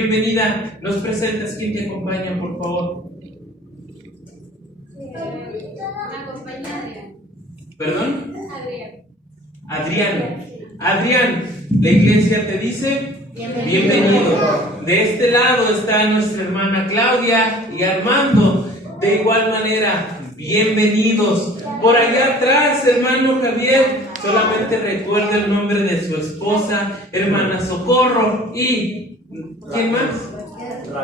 Bienvenida. ¿Nos presentas? ¿Quién te acompaña, por favor? Me acompaña Adrián. ¿Perdón? Adrián. Adrián, la iglesia te dice bienvenido. De este lado está nuestra hermana Claudia y Armando. De igual manera, bienvenidos. Por allá atrás, hermano Javier, solamente recuerda el nombre de su esposa, hermana Socorro. ¿Y quién más?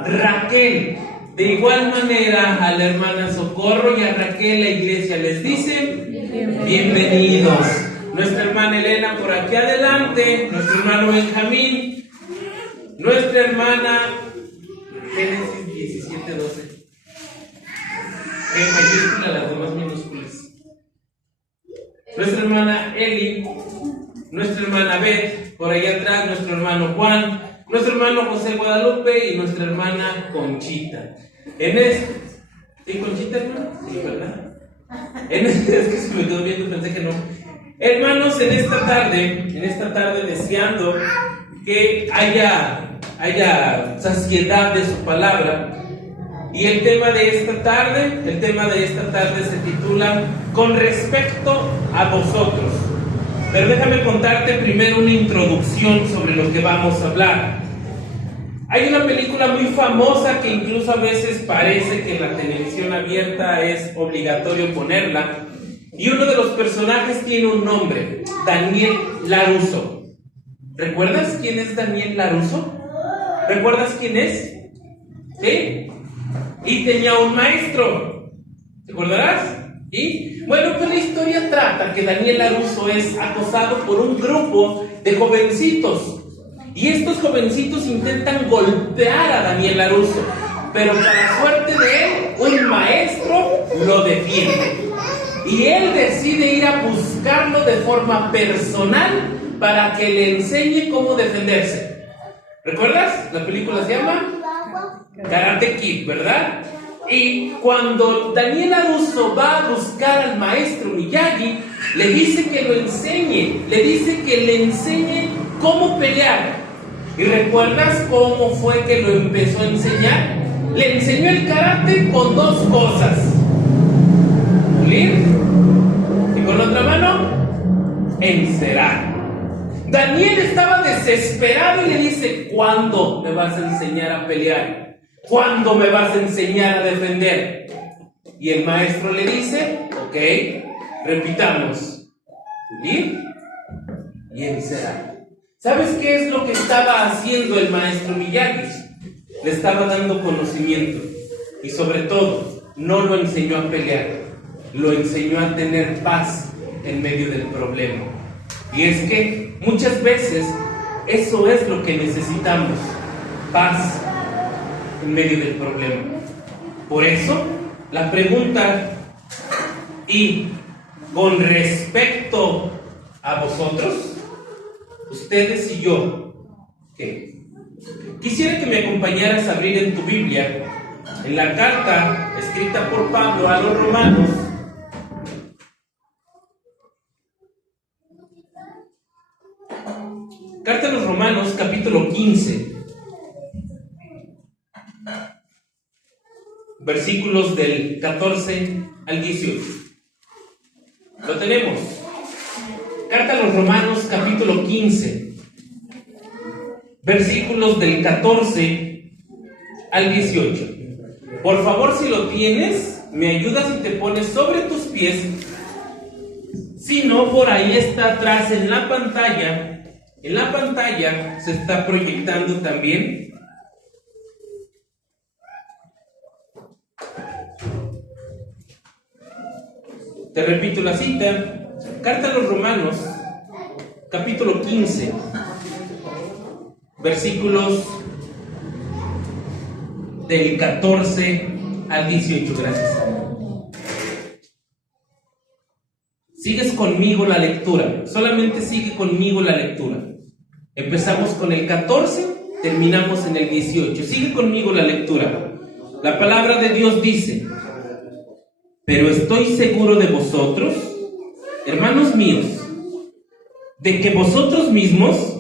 Raquel. De igual manera, a la hermana Socorro y a Raquel, la iglesia les dice bienvenidos. Nuestra hermana Elena por aquí adelante, nuestro hermano Benjamín, nuestra hermana Génesis 17:12. En mayúscula, las demás minúsculas. Nuestra hermana Eli, nuestra hermana Beth, por ahí atrás, nuestro hermano Juan, nuestro hermano José Guadalupe y nuestra hermana Conchita. ¿Sí, Conchita, hermano? Sí, ¿verdad? Es que se me quedó viendo, pensé que no. Hermanos, en esta tarde deseando que haya saciedad de su palabra. Y el tema de esta tarde se titula Con respecto a vosotros. Pero déjame contarte primero una introducción sobre lo que vamos a hablar. Hay una película muy famosa que incluso a veces parece que en la televisión abierta es obligatorio ponerla. Y uno de los personajes tiene un nombre, Daniel LaRusso. ¿Recuerdas quién es Daniel LaRusso? ¿Recuerdas quién es? ¿Sí? Y tenía un maestro. ¿Te acordarás? Y bueno, pues la historia trata que Daniel LaRusso es acosado por un grupo de jovencitos. Y estos jovencitos intentan golpear a Daniel LaRusso. Pero para suerte de él, un maestro lo defiende. Y él decide ir a buscarlo de forma personal para que le enseñe cómo defenderse. ¿Recuerdas? La película se llama Karate Kid, ¿verdad? Y cuando Daniel LaRusso va a buscar al maestro Miyagi, le dice que lo enseñe, le enseñe cómo pelear. ¿Y recuerdas cómo fue que lo empezó a enseñar? Le enseñó el karate con dos cosas: pulir y con la otra mano encerar. Daniel estaba desesperado y le dice: ¿cuándo me vas a enseñar a pelear? ¿Cuándo me vas a enseñar a defender? Y el maestro le dice: ok, repitamos, pulir y encerar. ¿Sabes qué es lo que estaba haciendo el maestro Miyagi? Le estaba dando conocimiento y sobre todo no lo enseñó a pelear, lo enseñó a tener paz en medio del problema. Y es que muchas veces eso es lo que necesitamos, paz en medio del problema. Por eso la pregunta, y con respecto a vosotros, ustedes y yo, ¿qué? Quisiera que me acompañaras a abrir en tu Biblia, en la carta escrita por Pablo a los Romanos. Carta a los Romanos, capítulo 15. Versículos del 14 al 18. ¿Lo tenemos? Carta a los Romanos, capítulo 15. Versículos del 14 al 18. Por favor, si lo tienes, me ayudas y te pones sobre tus pies. Si no, por ahí está atrás en la pantalla. En la pantalla se está proyectando también. Te repito la cita. Carta a los Romanos, capítulo 15. Versículos del 14 al 18. Gracias. Sigues conmigo la lectura. Solamente sigue conmigo la lectura. Empezamos con el 14, terminamos en el 18. Sigue conmigo la lectura. La palabra de Dios dice: pero estoy seguro de vosotros, hermanos míos, de que vosotros mismos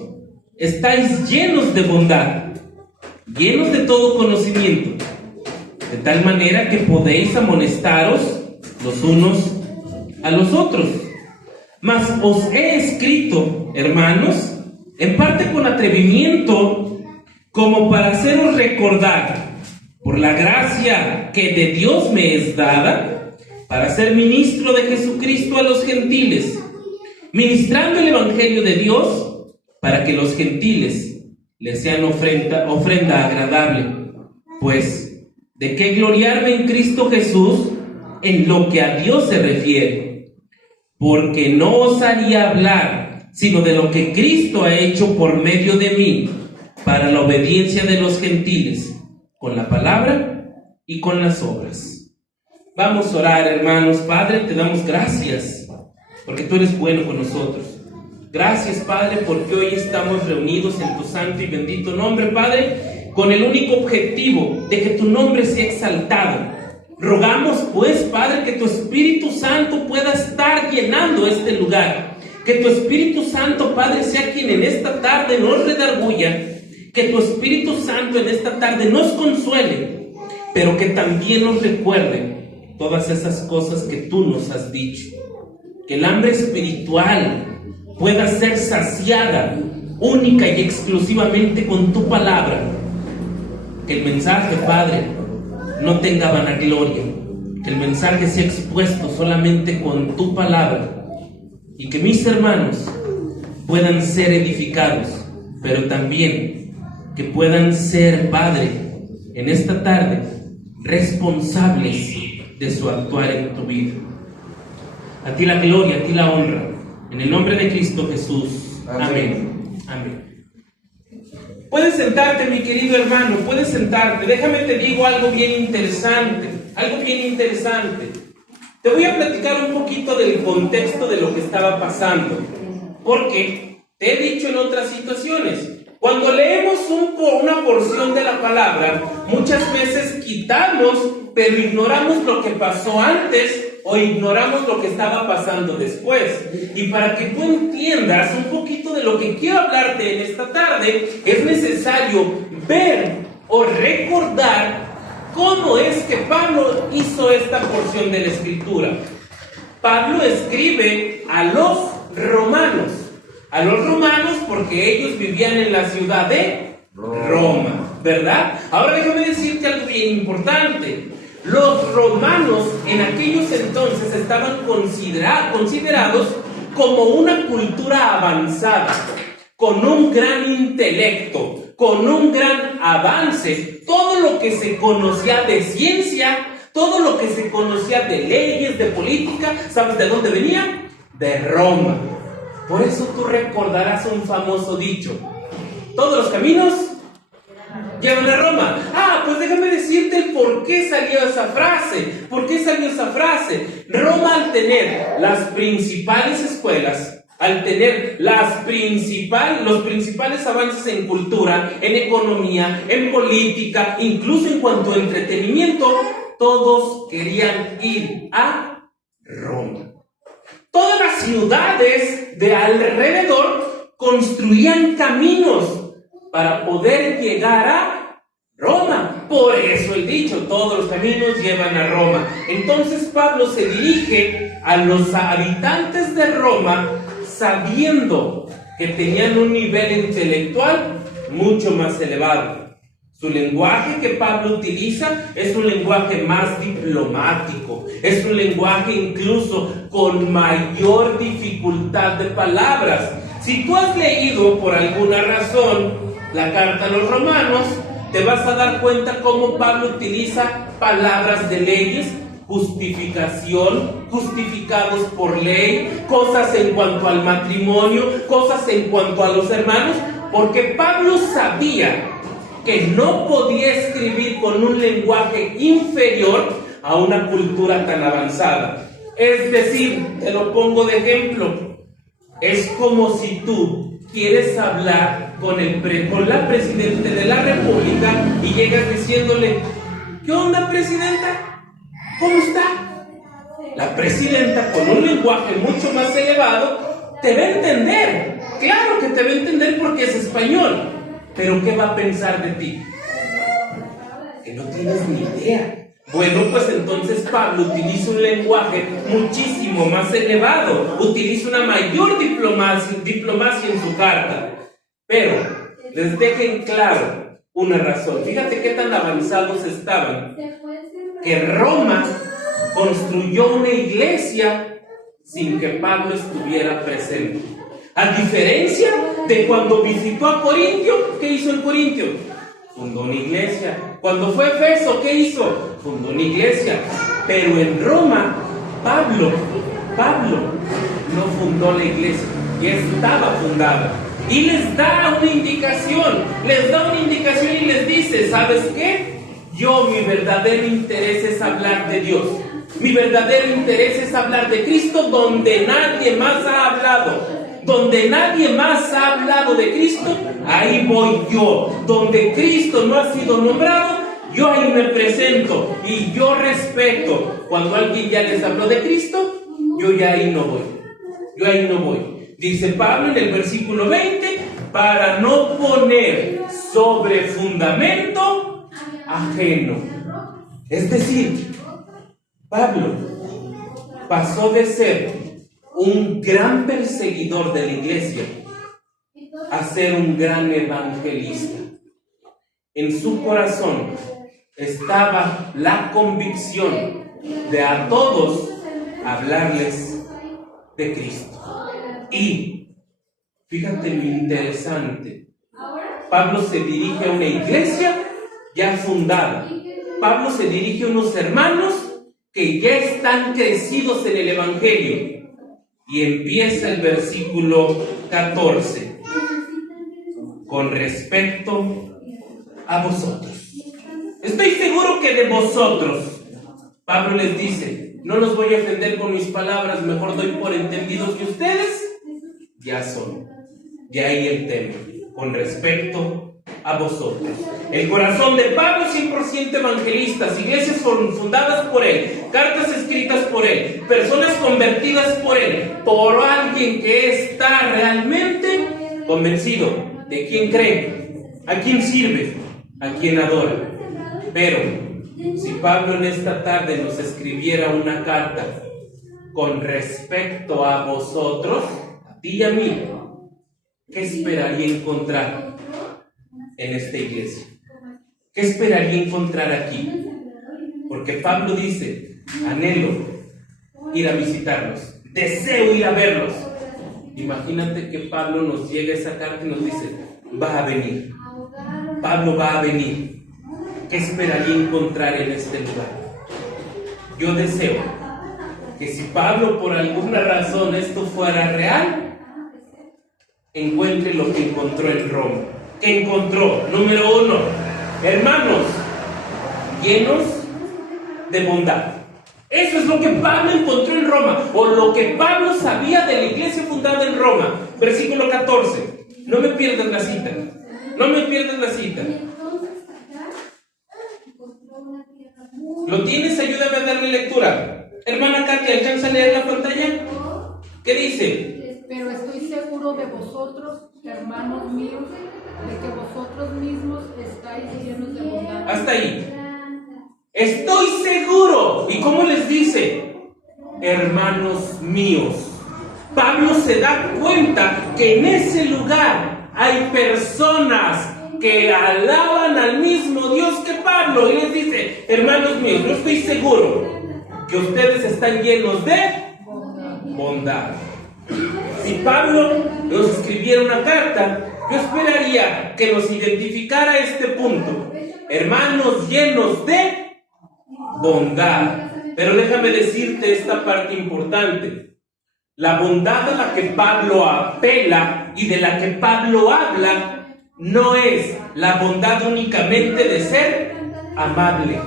estáis llenos de bondad, llenos de todo conocimiento, de tal manera que podéis amonestaros los unos a los otros. Mas os he escrito, hermanos, en parte con atrevimiento, como para haceros recordar, por la gracia que de Dios me es dada, para ser ministro de Jesucristo a los gentiles, ministrando el Evangelio de Dios, para que los gentiles les sean ofrenda agradable. Pues, ¿de qué gloriarme en Cristo Jesús en lo que a Dios se refiere? Porque no osaría hablar sino de lo que Cristo ha hecho por medio de mí para la obediencia de los gentiles, con la palabra y con las obras. Vamos a orar, hermanos. Padre, te damos gracias porque tú eres bueno con nosotros. Gracias, Padre, porque hoy estamos reunidos en tu santo y bendito nombre, Padre, con el único objetivo de que tu nombre sea exaltado. Rogamos, pues, Padre, que tu Espíritu Santo pueda estar llenando este lugar. Que tu Espíritu Santo, Padre, sea quien en esta tarde nos redarguya. Que tu Espíritu Santo en esta tarde nos consuele, pero que también nos recuerde todas esas cosas que tú nos has dicho. Que el hambre espiritual pueda ser saciada única y exclusivamente con tu palabra. Que el mensaje, Padre, no tenga vanagloria. Que el mensaje sea expuesto solamente con tu palabra. Y que mis hermanos puedan ser edificados, pero también que puedan ser, Padre, en esta tarde, responsables de su actuar en tu vida. A ti la gloria, a ti la honra. En el nombre de Cristo Jesús. Amén. Amén. Puedes sentarte, mi querido hermano, puedes sentarte. Déjame te digo algo bien interesante. Te voy a platicar un poquito del contexto de lo que estaba pasando. Porque te he dicho en otras situaciones, cuando leemos una porción de la palabra, muchas veces quitamos, pero ignoramos lo que pasó antes o ignoramos lo que estaba pasando después. Y para que tú entiendas un poquito de lo que quiero hablarte en esta tarde, es necesario ver o recordar cómo es que Pablo hizo esta porción de la Escritura. Pablo escribe a los romanos porque ellos vivían en la ciudad de Roma, ¿verdad? Ahora déjame decirte algo bien importante. Los romanos en aquellos entonces estaban considerados como una cultura avanzada, con un gran intelecto, con un gran avance. Todo lo que se conocía de ciencia, todo lo que se conocía de leyes, de política, ¿sabes de dónde venía? De Roma. Por eso tú recordarás un famoso dicho: todos los caminos llevan a Roma. Pues déjame decirte el por qué salió esa frase. Roma, al tener las principales escuelas, al tener los principales avances en cultura, en economía, en política, incluso en cuanto a entretenimiento, todos querían ir a Roma. Todas las ciudades de alrededor construían caminos para poder llegar a Roma. Por eso el dicho, todos los caminos llevan a Roma. Entonces Pablo se dirige a los habitantes de Roma sabiendo que tenían un nivel intelectual mucho más elevado. Su lenguaje que Pablo utiliza es un lenguaje más diplomático, es un lenguaje incluso con mayor dificultad de palabras. Si tú has leído por alguna razón la carta a los romanos, te vas a dar cuenta cómo Pablo utiliza palabras de leyes, justificación, justificados por ley, cosas en cuanto al matrimonio, cosas en cuanto a los hermanos, porque Pablo sabía que no podía escribir con un lenguaje inferior a una cultura tan avanzada. Es decir, te lo pongo de ejemplo, es como si tú quieres hablar con la Presidenta de la República y llegas diciéndole: ¿qué onda, Presidenta? ¿Cómo está? La Presidenta, con un lenguaje mucho más elevado, te va a entender. Claro que te va a entender porque es español. Pero ¿qué va a pensar de ti? que no tienes ni idea. Bueno, pues entonces Pablo utiliza un lenguaje muchísimo más elevado, utiliza una mayor diplomacia en su carta. Pero les dejen claro una razón. Fíjate qué tan avanzados estaban, que Roma construyó una iglesia sin que Pablo estuviera presente. A diferencia de cuando visitó a Corintio, ¿qué hizo en Corintio? Fundó una iglesia. Cuando fue a Efeso, ¿qué hizo? Fundó una iglesia. Pero en Roma, Pablo no fundó la iglesia, ya estaba fundada. Y les da una indicación, y les dice, ¿sabes qué? Mi verdadero interés es hablar de Dios. Mi verdadero interés es hablar de Cristo donde nadie más ha hablado. Donde nadie más ha hablado de Cristo, ahí voy yo. Donde Cristo no ha sido nombrado, yo ahí me presento y yo respeto. Cuando alguien ya les habló de Cristo, yo ya ahí no voy. Dice Pablo en el versículo 20, para no poner sobre fundamento ajeno. Es decir, Pablo pasó de ser un gran perseguidor de la iglesia a ser un gran evangelista. En su corazón estaba la convicción de a todos hablarles de Cristo. Y fíjate lo interesante, Pablo se dirige a una iglesia ya fundada. Pablo se dirige a unos hermanos que ya están crecidos en el evangelio. Y empieza el versículo 14. Con respecto a vosotros. Estoy seguro que de vosotros, Pablo les dice, no los voy a ofender con mis palabras, mejor doy por entendido que ustedes ya son. De ahí el tema. Con respecto a vosotros. El corazón de Pablo 100% evangelistas, iglesias fundadas por él, cartas escritas por él, personas convertidas por él, por alguien que está realmente convencido de quién cree, a quién sirve, a quién adora. Pero si Pablo en esta tarde nos escribiera una carta con respecto a vosotros, a ti y a mí, ¿qué esperaría encontrar en esta iglesia? ¿Qué esperaría encontrar aquí? Porque Pablo dice, anhelo ir a visitarlos, deseo ir a verlos. Imagínate que Pablo nos llega esa carta y nos dice, va a venir. Pablo va a venir. ¿Qué esperaría encontrar en este lugar? Yo deseo que si Pablo por alguna razón esto fuera real, encuentre lo que encontró en Roma. ¿Qué encontró? Número 1, hermanos llenos de bondad. Eso es lo que Pablo encontró en Roma, o lo que Pablo sabía de la iglesia fundada en Roma. Versículo 14. No me pierdas la cita. ¿Lo tienes? Ayúdame a darle lectura. Hermana Katia, ¿alcanza a leer la pantalla? ¿Qué dice? Pero estoy seguro de vosotros, hermanos míos, de que vosotros mismos estáis llenos de bondad. Hasta ahí. Estoy seguro. ¿Y cómo les dice? Hermanos míos. Pablo se da cuenta que en ese lugar hay personas que alaban al mismo Dios que Pablo. Y les dice, hermanos míos, yo estoy seguro que ustedes están llenos de bondad. Si Pablo nos escribiera una carta, yo esperaría que nos identificara este punto. Hermanos llenos de bondad. Pero déjame decirte esta parte importante. La bondad a la que Pablo apela y de la que Pablo habla no es la bondad únicamente de ser amable.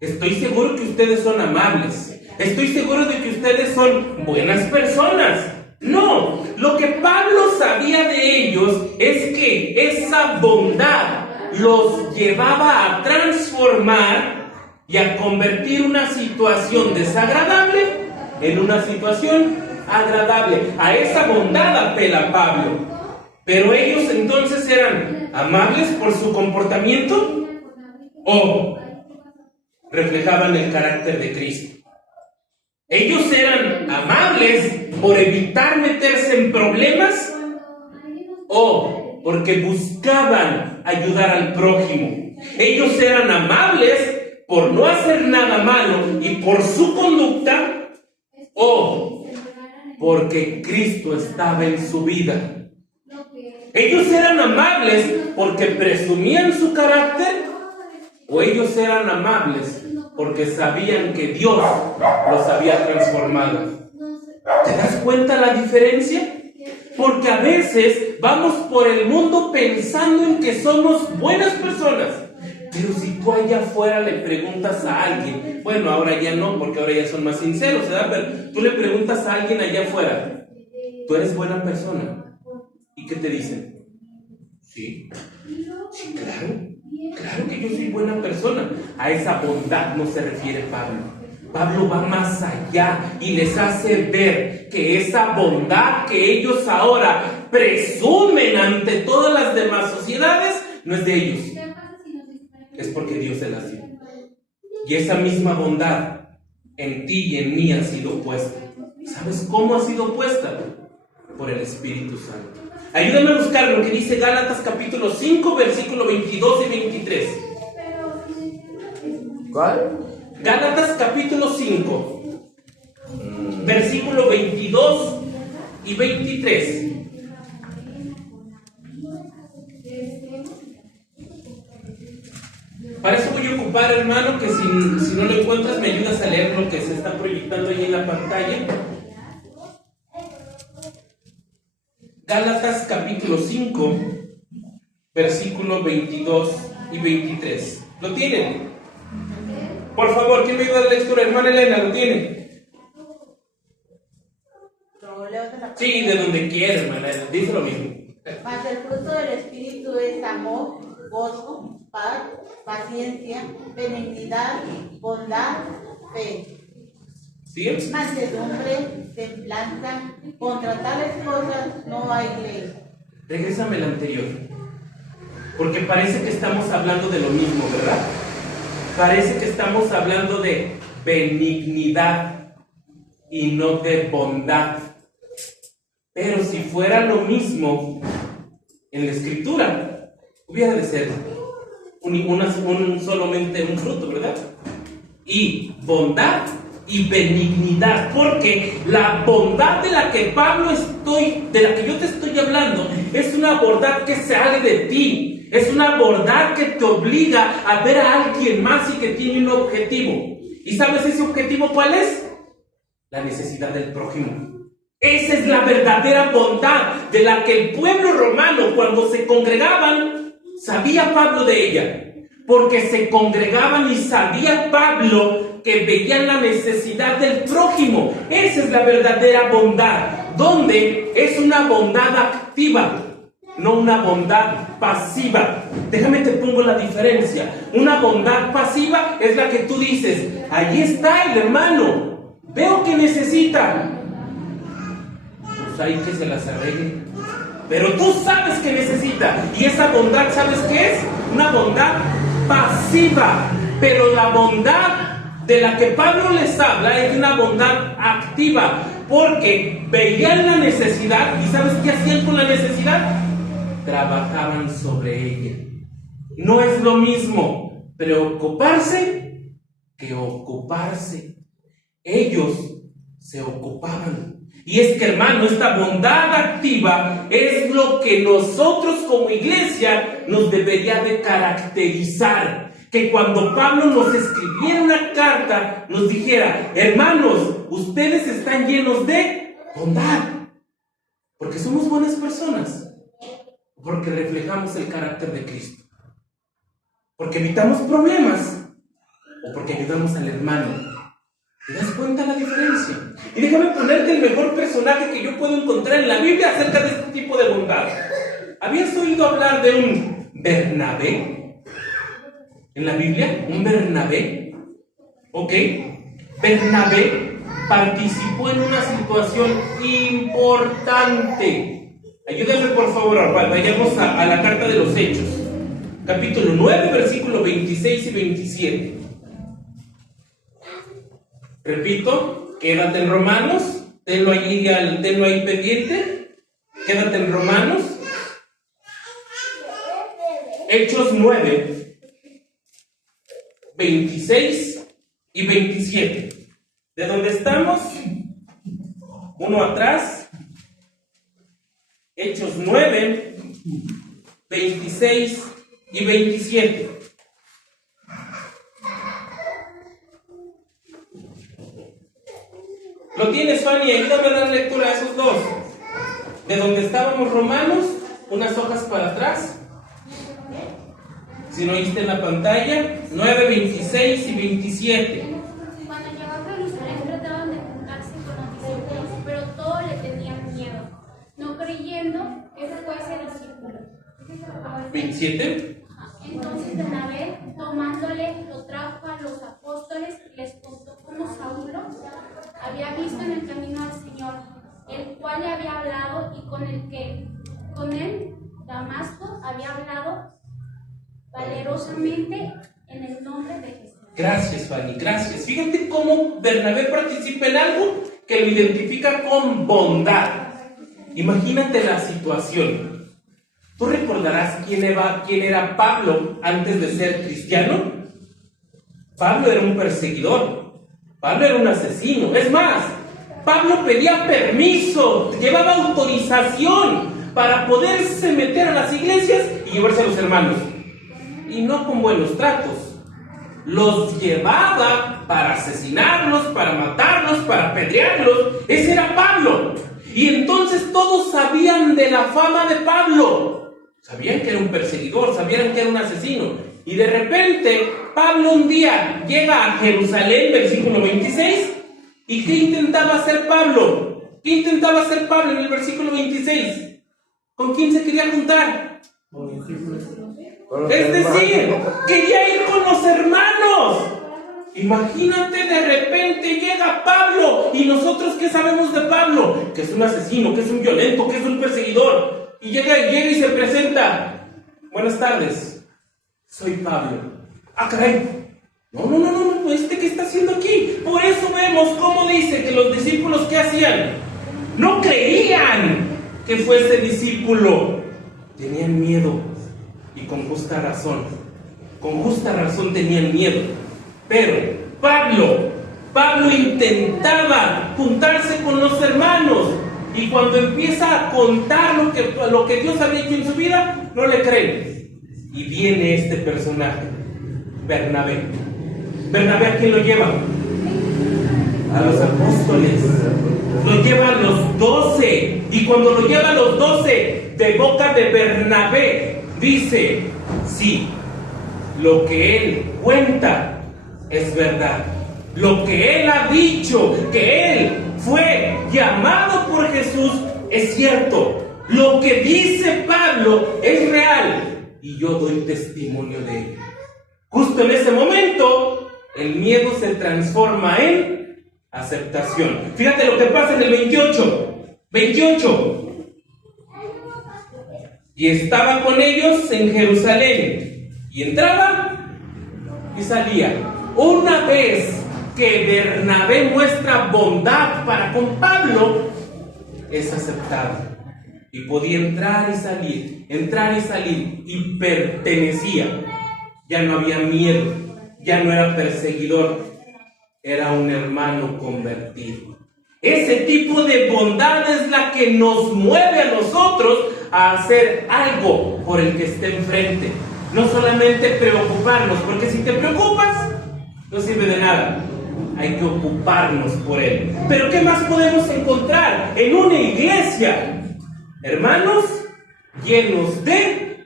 Estoy seguro que ustedes son amables. Estoy seguro de que ustedes son buenas personas. No, lo que Pablo sabía de ellos es que esa bondad los llevaba a transformar y a convertir una situación desagradable en una situación agradable. A esa bondad apela Pablo. Pero ellos entonces eran amables por su comportamiento. ¿O reflejaban el carácter de Cristo? ¿Ellos eran amables por evitar meterse en problemas? ¿O porque buscaban ayudar al prójimo? ¿Ellos eran amables por no hacer nada malo y por su conducta? ¿O porque Cristo estaba en su vida? ¿Ellos eran amables porque presumían su carácter? ¿O ellos eran amables porque sabían que Dios los había transformado? ¿Te das cuenta la diferencia? Porque a veces vamos por el mundo pensando en que somos buenas personas. Pero si tú allá afuera le preguntas a alguien, bueno, ahora ya no, porque ahora ya son más sinceros, ¿verdad? Pero tú le preguntas a alguien allá afuera, ¿tú eres buena persona? ¿Y qué te dicen? Sí, sí, claro que yo soy buena persona. A esa bondad no se refiere Pablo. Pablo va más allá y les hace ver que esa bondad que ellos ahora presumen ante todas las demás sociedades no es de ellos, es porque Dios se las dio. Y esa misma bondad en ti y en mí ha sido puesta. ¿Sabes cómo ha sido puesta? Por el Espíritu Santo. Ayúdame a buscar lo que dice Gálatas capítulo 5, versículo 22 y 23. ¿Cuál? Gálatas capítulo 5, versículo 22 y 23. Para eso voy a ocupar, hermano, que si no lo encuentras me ayudas a leer lo que se está proyectando ahí en la pantalla. Gálatas capítulo 5, versículo 22 y 23. ¿Lo tienen? Por favor, ¿quién me ayuda a la lectura? Hermana Elena, ¿lo tiene? Sí, de donde quiera, hermana Elena, dice lo mismo. Mas el fruto del Espíritu es amor, gozo, paz, paciencia, benignidad, bondad, fe, ¿Sí? mansedumbre, templanza. Contra tales cosas no hay ley. Regrésame el anterior. Porque parece que estamos hablando de lo mismo, ¿verdad? Parece que estamos hablando de benignidad y no de bondad. Pero si fuera lo mismo en la Escritura, hubiera de ser solamente un fruto, ¿verdad? Y bondad y benignidad, porque la bondad de la que yo te estoy hablando, es una bondad que sale de ti, es una bondad que te obliga a ver a alguien más y que tiene un objetivo. ¿Y sabes ese objetivo cuál es? La necesidad del prójimo. Esa es la verdadera bondad de la que el pueblo romano, cuando se congregaban, sabía Pablo de ella. Porque se congregaban y sabía Pablo que veían la necesidad del prójimo. Esa es la verdadera bondad, donde es una bondad activa, no una bondad pasiva. Déjame te pongo la diferencia. Una bondad pasiva es la que tú dices, allí está el hermano, veo que necesita, pues hay que se las arregle. Pero tú sabes que necesita, y esa bondad, ¿sabes qué es? Una bondad pasiva. Pero la bondad de la que Pablo les habla es una bondad activa, porque veían la necesidad, y ¿sabes qué hacían con la necesidad? Trabajaban sobre ella. No es lo mismo preocuparse que ocuparse. Ellos se ocupaban. Y es que, hermano, esta bondad activa es lo que nosotros como iglesia nos debería de caracterizar. Que cuando Pablo nos escribiera una carta, nos dijera, hermanos, ustedes están llenos de bondad. Porque somos buenas personas. Porque reflejamos el carácter de Cristo. Porque evitamos problemas. O porque ayudamos al hermano. ¿Te das cuenta la diferencia? Y déjame ponerte el mejor personaje que yo puedo encontrar en la Biblia acerca de este tipo de bondad. ¿Habías oído hablar de un Bernabé? ¿En la Biblia? ¿Un Bernabé? Ok. Bernabé participó en una situación importante. Ayúdame por favor, vayamos a la carta de los Hechos. Capítulo 9, versículo 20. 26 y 27. Repito, quédate en Romanos, tenlo ahí pendiente, quédate en Romanos. Hechos 9, 26 y 27. ¿De dónde estamos? Uno atrás. Hechos 9, 26 y 27. ¿Lo tienes, Fanny? Ayúdame a dar lectura a esos dos. De donde estábamos, Romanos, unas hojas para atrás. Si no oíste en la pantalla, 9, 26 y 27. Cuando llegó a Jerusalén trataban de juntarse con los discípulos, pero todos le tenían miedo, no creyendo que fuese discípulo. 27. Entonces Bernabé, tomándole, lo trajo a los apóstoles y les contó cómo Saulo había visto en el camino al Señor, el cual le había hablado y con él Damasco había hablado valerosamente en el nombre de Jesús. Gracias, Fanny, gracias. Fíjate cómo Bernabé participa en algo que lo identifica con bondad. Imagínate la situación. ¿Tú recordarás quién era Pablo antes de ser cristiano? Pablo era un perseguidor. Pablo era un asesino. Es más, Pablo pedía permiso, llevaba autorización para poderse meter a las iglesias y llevarse a los hermanos. Y no con buenos tratos. Los llevaba para asesinarlos, para matarlos, para apedrearlos. Ese era Pablo. Y entonces todos sabían de la fama de Pablo. Sabían que era un perseguidor, sabían que era un asesino. Y de repente, Pablo un día llega a Jerusalén, versículo 26. ¿Y qué intentaba hacer Pablo? ¿Qué intentaba hacer Pablo en el versículo 26? ¿Con quién se quería juntar? Es decir, quería ir con los hermanos. Imagínate, de repente llega Pablo. ¿Y nosotros qué sabemos de Pablo? Que es un asesino, que es un violento, que es un perseguidor. Y llega y se presenta. Buenas tardes, soy Pablo. Ah, caray. No, ¿qué está haciendo aquí? Por eso vemos cómo dice que los discípulos, ¿qué hacían? No creían que fuese discípulo. Tenían miedo. Y con justa razón. Con justa razón tenían miedo. Pero Pablo intentaba juntarse con los hermanos. Y cuando empieza a contar lo que Dios había hecho en su vida, no le creen. Y viene este personaje, Bernabé. ¿Bernabé a quién lo lleva? A los apóstoles. Lo lleva a los 12. Y cuando lo lleva a los 12, de boca de Bernabé, dice, sí, lo que él cuenta es verdad. Lo que él ha dicho, que él fue llamado por Jesús, es cierto. Lo que dice Pablo es real. Y yo doy testimonio de ello. Justo en ese momento, el miedo se transforma en aceptación. Fíjate lo que pasa en el 28. Y estaba con ellos en Jerusalén. Y entraba y salía. Una vez que Bernabé muestra bondad para con Pablo, es aceptado. Y podía entrar y salir, y pertenecía. Ya no había miedo, ya no era perseguidor, era un hermano convertido. Ese tipo de bondad es la que nos mueve a nosotros a hacer algo por el que esté enfrente. No solamente preocuparnos, porque si te preocupas, no sirve de nada. Hay que ocuparnos por él. Pero ¿qué más podemos encontrar en una iglesia? Hermanos llenos de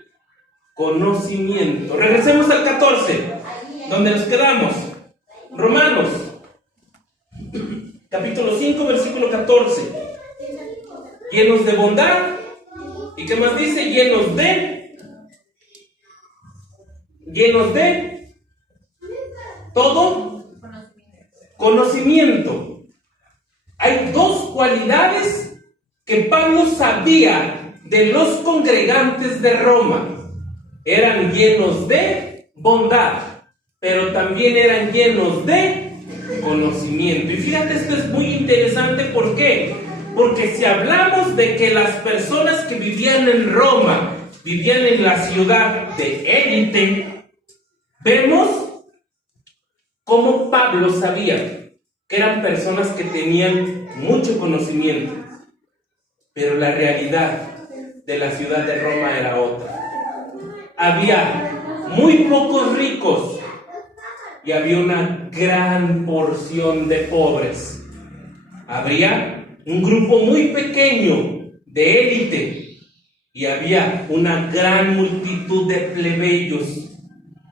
conocimiento. Regresemos al 14, donde nos quedamos. Romanos, capítulo 5, versículo 14. Llenos de bondad. ¿Y qué más dice? Llenos de todo conocimiento. Hay dos cualidades que Pablo sabía de los congregantes de Roma. Eran llenos de bondad, pero también eran llenos de conocimiento. Y fíjate, esto es muy interesante. ¿Por qué? Porque si hablamos de que las personas que vivían en Roma vivían en la ciudad de élite, vemos cómo Pablo sabía que eran personas que tenían mucho conocimiento, pero la realidad de la ciudad de Roma era otra. Había muy pocos ricos y había una gran porción de pobres. Había un grupo muy pequeño de élite y había una gran multitud de plebeyos.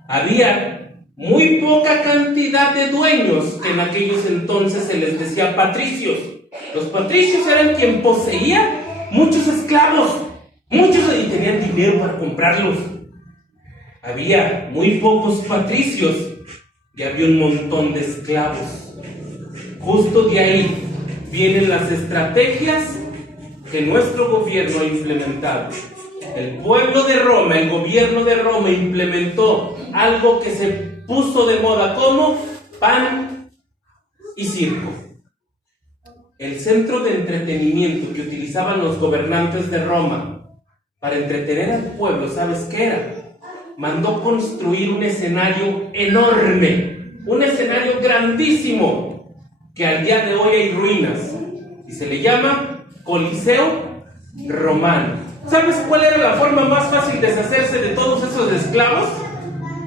Había muy poca cantidad de dueños, que en aquellos entonces se les decía patricios. Los patricios eran quien poseía muchos esclavos, muchos y tenían dinero para comprarlos. Había muy pocos patricios y había un montón de esclavos. Justo de ahí vienen las estrategias que nuestro gobierno ha implementado. El pueblo de Roma, el gobierno de Roma implementó algo que se puso de moda como pan y circo. El centro de entretenimiento que utilizaban los gobernantes de Roma para entretener al pueblo, ¿sabes qué era? Mandó construir un escenario enorme, un escenario grandísimo, que al día de hoy hay ruinas, y se le llama Coliseo Romano. ¿Sabes cuál era la forma más fácil de deshacerse de todos esos esclavos?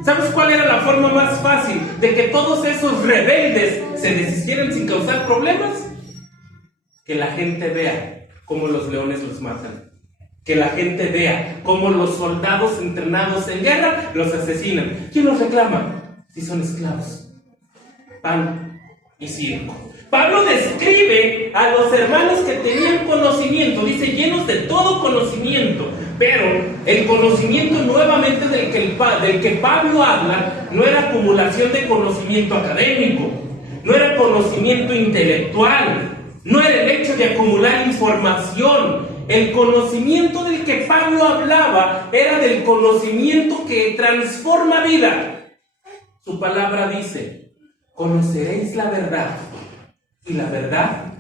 ¿Sabes cuál era la forma más fácil de que todos esos rebeldes se deshicieran sin causar problemas? Que la gente vea cómo los leones los matan. Que la gente vea cómo los soldados entrenados en guerra los asesinan. ¿Quién los reclama? Si son esclavos. Pan y circo. Pablo describe a los hermanos que tenían conocimiento, dice llenos de todo conocimiento, pero el conocimiento nuevamente del que Pablo habla no era acumulación de conocimiento académico, no era conocimiento intelectual, no era el hecho de acumular información. El conocimiento del que Pablo hablaba era del conocimiento que transforma vida. Su palabra dice: conoceréis la verdad y la verdad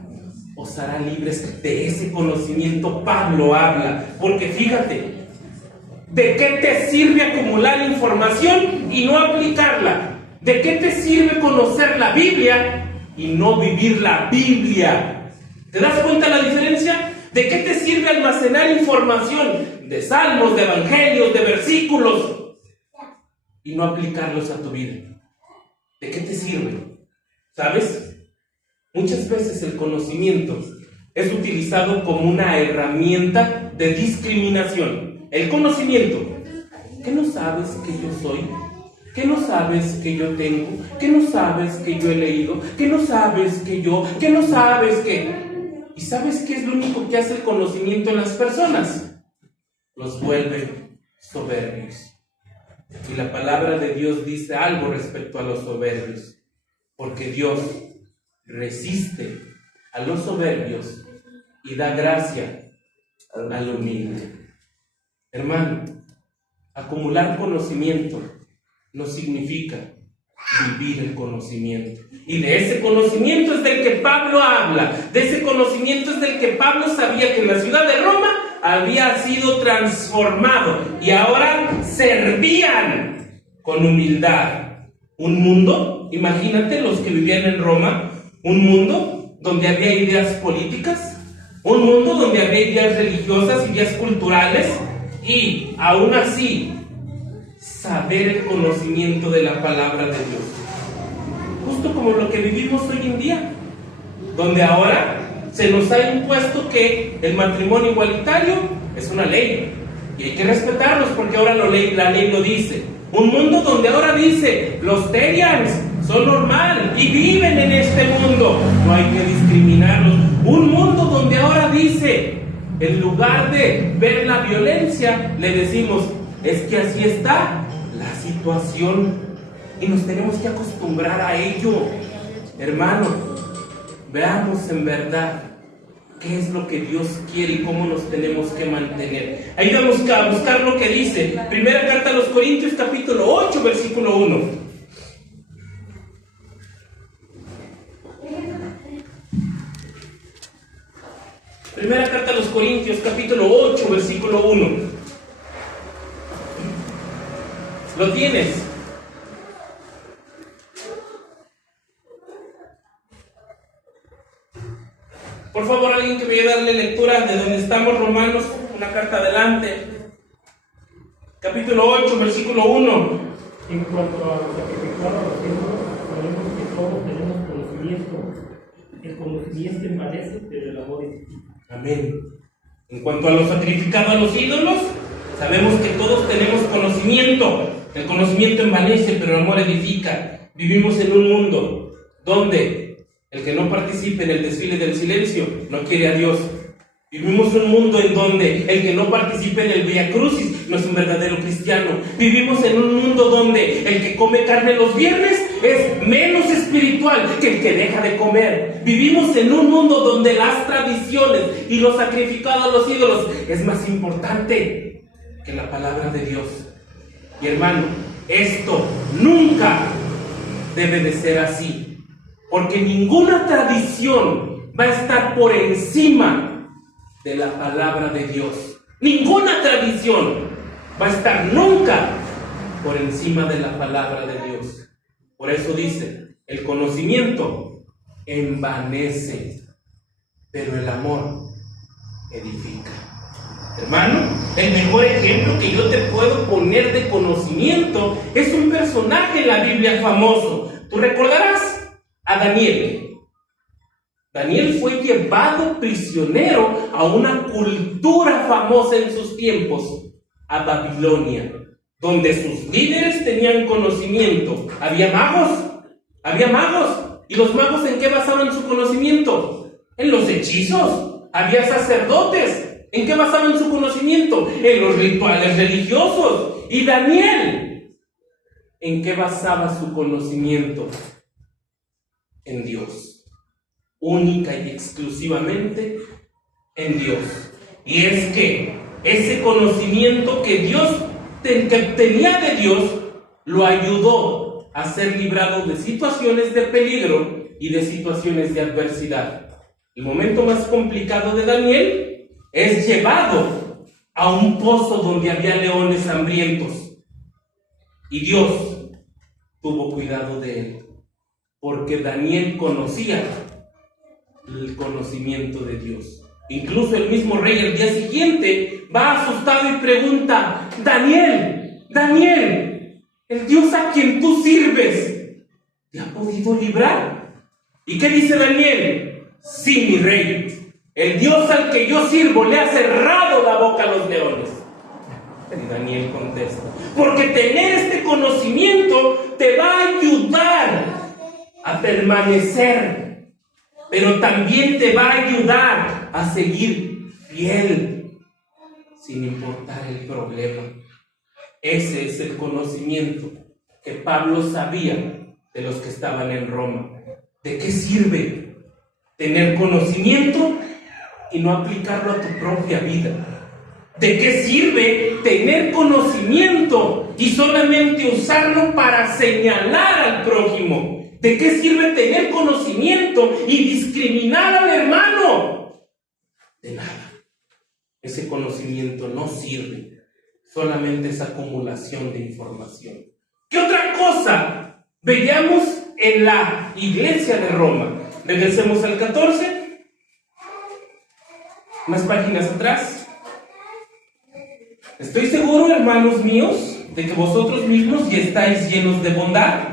os hará libres. De ese conocimiento Pablo habla, porque fíjate, ¿de qué te sirve acumular información y no aplicarla? ¿De qué te sirve conocer la Biblia y no vivir la Biblia? ¿Te das cuenta la diferencia? ¿De qué te sirve almacenar información de salmos, de evangelios, de versículos y no aplicarlos a tu vida? ¿De qué te sirve? ¿Sabes? Muchas veces el conocimiento es utilizado como una herramienta de discriminación. El conocimiento. ¿Qué no sabes que yo soy? ¿Qué no sabes que yo tengo? ¿Qué no sabes que yo he leído? ¿Qué no sabes que yo? ¿Qué no sabes que...? ¿Y sabes qué es lo único que hace el conocimiento en las personas? Los vuelve soberbios. Y la palabra de Dios dice algo respecto a los soberbios. Porque Dios resiste a los soberbios y da gracia al humilde. Hermano, acumular conocimiento no significa vivir el conocimiento. Y de ese conocimiento es del que Pablo habla. De ese conocimiento es del que Pablo sabía que en la ciudad de Roma había sido transformado y ahora servían con humildad. Un mundo, imagínate los que vivían en Roma, un mundo donde había ideas políticas, un mundo donde había ideas religiosas, ideas culturales, y aún así saber el conocimiento de la palabra de Dios. Justo como lo que vivimos hoy en día, donde ahora se nos ha impuesto que el matrimonio igualitario es una ley y hay que respetarlos porque ahora la ley lo dice. Un mundo donde ahora dice los terians son normal y viven en este mundo, no hay que discriminarlos. Un mundo donde ahora dice, en lugar de ver la violencia, le decimos, es que así está la situación y nos tenemos que acostumbrar a ello. Hermano, veamos en verdad qué es lo que Dios quiere y cómo nos tenemos que mantener. Ayúdame a buscar lo que dice. Primera carta a los Corintios, capítulo 8, versículo 1. Primera carta a los Corintios, capítulo 8, versículo 1. ¿Lo tienes? Por favor, alguien que me ayude a darle lectura de donde estamos, Romanos, una carta adelante. Capítulo 8, versículo 1. En cuanto a lo sacrificado a los ídolos, sabemos que todos tenemos conocimiento. El conocimiento envanece, pero el amor edifica. Amén. En cuanto a lo sacrificado a los ídolos, sabemos que todos tenemos conocimiento. El conocimiento envanece, pero el amor edifica. Vivimos en un mundo donde el que no participe en el desfile del silencio no quiere a Dios. Vivimos un mundo en donde el que no participe en el Via Crucis no es un verdadero cristiano. Vivimos en un mundo donde el que come carne los viernes es menos espiritual que el que deja de comer. Vivimos en un mundo donde las tradiciones y lo sacrificado a los ídolos es más importante que la palabra de Dios. Y hermano, esto nunca debe de ser así. Porque ninguna tradición va a estar por encima de la palabra de Dios. Ninguna tradición va a estar nunca por encima de la palabra de Dios. Por eso dice, el conocimiento envanece, pero el amor edifica. Hermano, el mejor ejemplo que yo te puedo poner de conocimiento es un personaje en la Biblia famoso. Tú recordarás a Daniel. Daniel fue llevado prisionero a una cultura famosa en sus tiempos, a Babilonia, donde sus líderes tenían conocimiento. Había magos. ¿Y los magos en qué basaban su conocimiento? En los hechizos. Había sacerdotes. ¿En qué basaban su conocimiento? En los rituales religiosos. ¿Y Daniel? ¿En qué basaba su conocimiento? En Dios, única y exclusivamente en Dios. Y es que ese conocimiento que tenía de Dios lo ayudó a ser librado de situaciones de peligro y de situaciones de adversidad. El momento más complicado de Daniel es llevado a un pozo donde había leones hambrientos, y Dios tuvo cuidado de él. Porque Daniel conocía el conocimiento de Dios. Incluso el mismo rey al día siguiente va asustado y pregunta: Daniel, el Dios a quien tú sirves, ¿te ha podido librar? ¿Y qué dice Daniel? Sí, mi rey, el Dios al que yo sirvo le ha cerrado la boca a los leones. Y Daniel contesta: porque tener este conocimiento te va a ayudar a permanecer, pero también te va a ayudar a seguir fiel sin importar el problema. Ese es el conocimiento que Pablo sabía de los que estaban en Roma. ¿De qué sirve tener conocimiento y no aplicarlo a tu propia vida? ¿De qué sirve tener conocimiento y solamente usarlo para señalar al prójimo? ¿De qué sirve tener conocimiento y discriminar al hermano? De nada. Ese conocimiento no sirve. Solamente es acumulación de información. ¿Qué otra cosa veíamos en la iglesia de Roma? Regresemos al 14. Más páginas atrás. Estoy seguro, hermanos míos, de que vosotros mismos ya estáis llenos de bondad,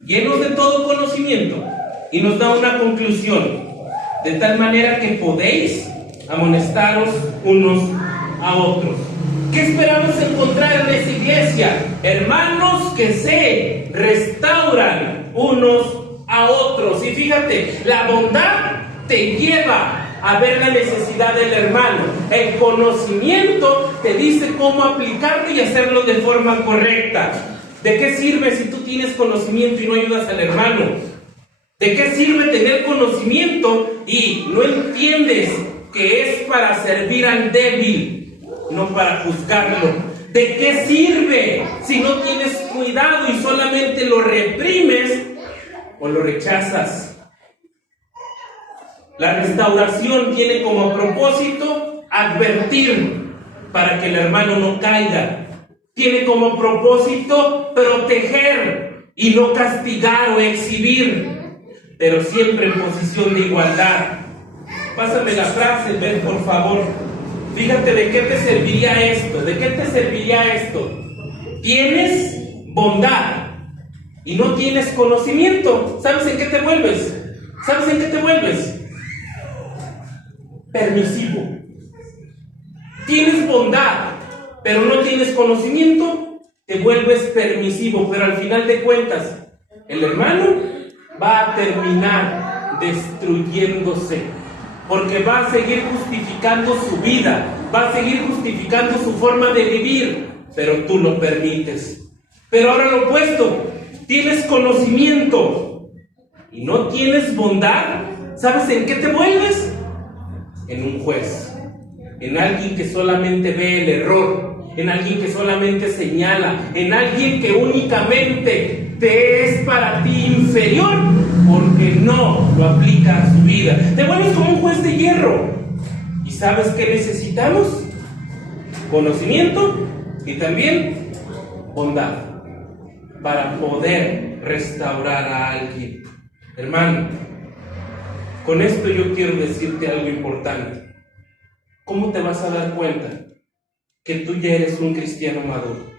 llenos de todo conocimiento, y nos da una conclusión, de tal manera que podéis amonestaros unos a otros. ¿Qué esperamos encontrar en esa iglesia? Hermanos que se restauran unos a otros. Y fíjate, la bondad te lleva a ver la necesidad del hermano. El conocimiento te dice cómo aplicarlo y hacerlo de forma correcta. ¿De qué sirve si tú tienes conocimiento y no ayudas al hermano? ¿De qué sirve tener conocimiento y no entiendes que es para servir al débil, no para juzgarlo. ¿De qué sirve si no tienes cuidado y solamente lo reprimes o lo rechazas? La restauración tiene como propósito advertir para que el hermano no caiga. Tiene como propósito proteger y no castigar o exhibir, pero siempre en posición de igualdad. Pásame la frase, ven por favor. Fíjate de qué te serviría esto, de qué te serviría esto. Tienes bondad y no tienes conocimiento. ¿Sabes en qué te vuelves? ¿Sabes en qué te vuelves? Permisivo. Tienes bondad, pero no tienes conocimiento, te vuelves permisivo. Pero al final de cuentas, el hermano va a terminar destruyéndose, porque va a seguir justificando su vida, va a seguir justificando su forma de vivir, pero tú lo permites. Pero ahora lo opuesto, tienes conocimiento y no tienes bondad. ¿Sabes en qué te vuelves? En un juez, en alguien que solamente ve el error, en alguien que solamente señala, en alguien que únicamente te es para ti inferior porque no lo aplica a su vida. Te vuelves como un juez de hierro. ¿Y sabes qué necesitamos? Conocimiento y también bondad para poder restaurar a alguien. Hermano, con esto yo quiero decirte algo importante. ¿Cómo te vas a dar cuenta que tú ya eres un cristiano maduro?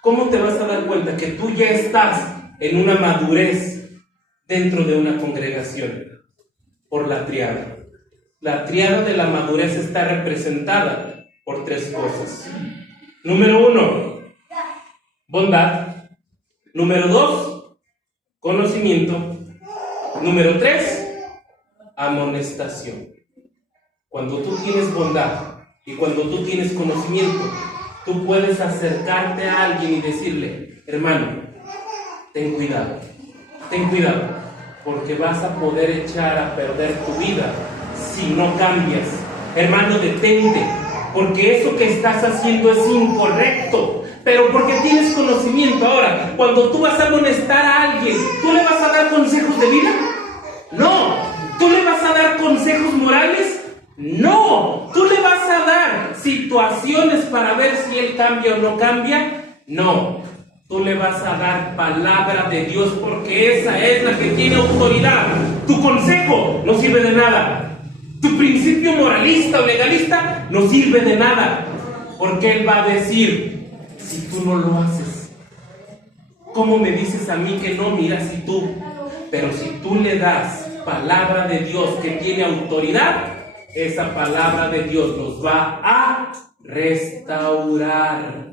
¿Cómo te vas a dar cuenta que tú ya estás en una madurez dentro de una congregación? Por la triada. La triada de la madurez está representada por 3 cosas. Número 1, bondad. Número 2, conocimiento. Número 3, amonestación. Cuando tú tienes bondad y cuando tú tienes conocimiento, tú puedes acercarte a alguien y decirle: hermano, ten cuidado, porque vas a poder echar a perder tu vida si no cambias. Hermano, detente, porque eso que estás haciendo es incorrecto, pero porque tienes conocimiento. Ahora, cuando tú vas a amonestar a alguien, ¿tú le vas a dar consejos de vida? No. ¿Tú le vas a dar consejos morales? No. ¿Tú le vas a dar situaciones para ver si él cambia o no cambia? No. Tú le vas a dar palabra de Dios, porque esa es la que tiene autoridad. Tu consejo no sirve de nada. Tu principio moralista o legalista no sirve de nada, porque él va a decir: si tú no lo haces, ¿cómo me dices a mí que no? Mira, si tú. Pero si tú le das palabra de Dios que tiene autoridad, esa palabra de Dios nos va a restaurar.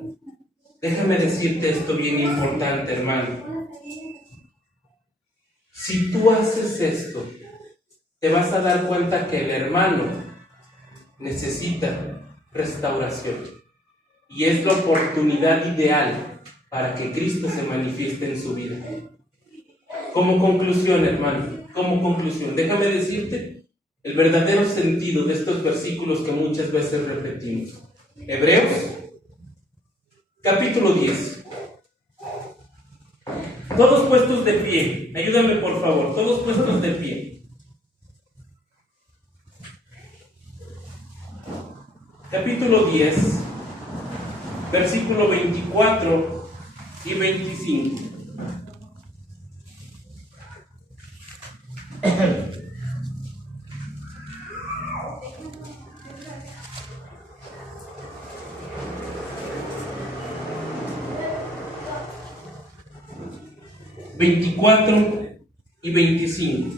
Déjame decirte esto bien importante, hermano. Si tú haces esto, te vas a dar cuenta que el hermano necesita restauración. Y es la oportunidad ideal para que Cristo se manifieste en su vida. Como conclusión, hermano, déjame decirte el verdadero sentido de estos versículos que muchas veces repetimos. Hebreos, capítulo 10. Todos puestos de pie. Ayúdame, por favor. Todos puestos de pie. Capítulo 10, versículo 24 y 25. ...24 y 25.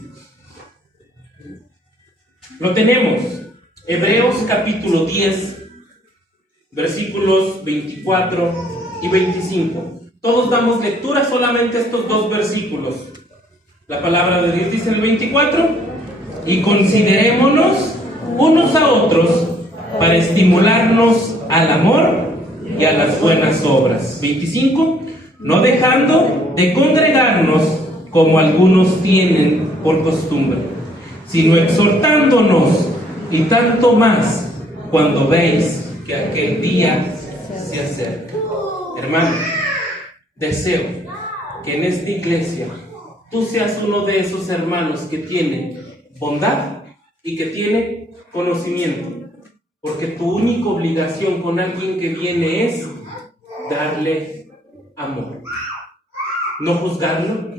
Lo tenemos. Hebreos capítulo 10, versículos 24 y 25. Todos damos lectura solamente a estos 2 versículos. La palabra de Dios dice en el 24: y considerémonos unos a otros para estimularnos al amor y a las buenas obras. 25: no dejando de congregarnos como algunos tienen por costumbre, sino exhortándonos, y tanto más cuando veis que aquel día se acerca. Hermano, deseo que en esta iglesia tú seas uno de esos hermanos que tiene bondad y que tiene conocimiento, porque tu única obligación con alguien que viene es darle amor, no juzgarlo,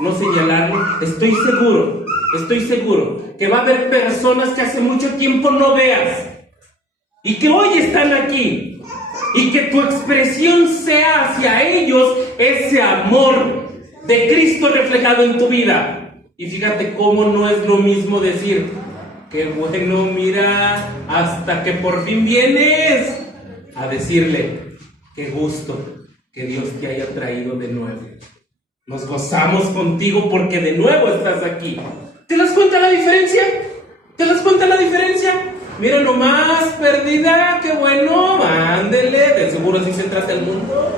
no señalarlo. Estoy seguro que va a haber personas que hace mucho tiempo no veas y que hoy están aquí, y que tu expresión sea hacia ellos ese amor de Cristo reflejado en tu vida. Y fíjate cómo no es lo mismo decir: qué bueno, mira, hasta que por fin vienes, a decirle: qué gusto que Dios te haya traído de nuevo. Nos gozamos contigo porque de nuevo estás aquí. ¿Te das cuenta la diferencia? ¿Te das cuenta la diferencia? Mira nomás, perdida, qué bueno, ándele, de seguro así se trata el mundo.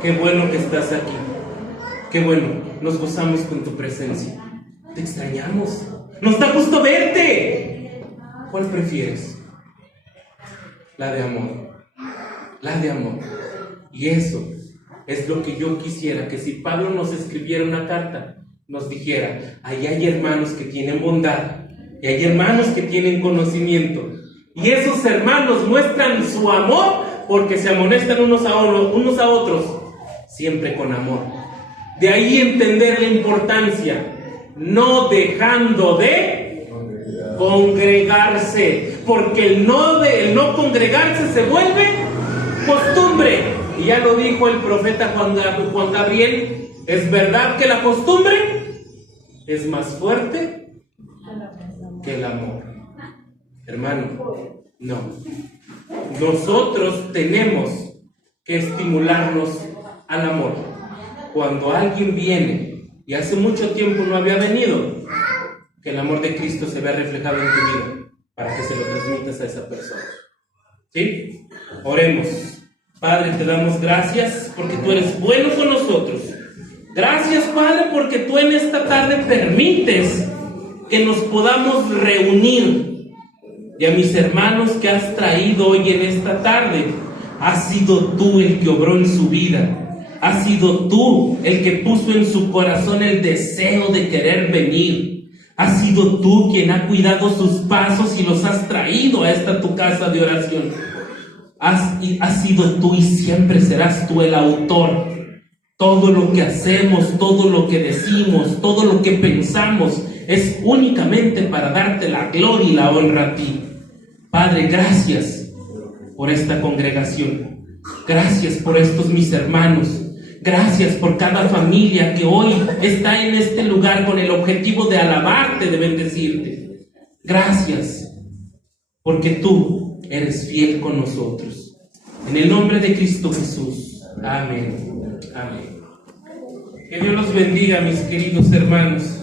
Qué bueno que estás aquí. Qué bueno, nos gozamos con tu presencia. Te extrañamos. Nos da gusto verte. ¿Cuál prefieres? La de amor. La de amor. Y eso es lo que yo quisiera, que si Pablo nos escribiera una carta, nos dijera: ahí hay hermanos que tienen bondad y hay hermanos que tienen conocimiento, y esos hermanos muestran su amor porque se amonestan unos a otros, siempre con amor. De ahí entender la importancia, no dejando de congregarse, porque el no congregarse se vuelve costumbre. Y ya lo dijo el profeta Juan Gabriel: es verdad que la costumbre es más fuerte que el amor. Hermano, no. Nosotros tenemos que estimularnos al amor. Cuando alguien viene y hace mucho tiempo no había venido, que el amor de Cristo se vea reflejado en tu vida para que se lo transmitas a esa persona. ¿Sí? Oremos. Padre, te damos gracias porque tú eres bueno con nosotros. Gracias, Padre, porque tú en esta tarde permites que nos podamos reunir. Y a mis hermanos que has traído hoy en esta tarde, has sido tú el que obró en su vida. Has sido tú el que puso en su corazón el deseo de querer venir. Has sido tú quien ha cuidado sus pasos y los has traído a esta tu casa de oración. Has sido tú y siempre serás tú el autor. Todo lo que hacemos, todo lo que decimos, todo lo que pensamos es únicamente para darte la gloria y la honra a ti. Padre, gracias por esta congregación. Gracias por estos mis hermanos. Gracias por cada familia que hoy está en este lugar con el objetivo de alabarte, de bendecirte. Gracias porque tú eres fiel con nosotros. En el nombre de Cristo Jesús. Amén. Amén. Que Dios los bendiga, mis queridos hermanos.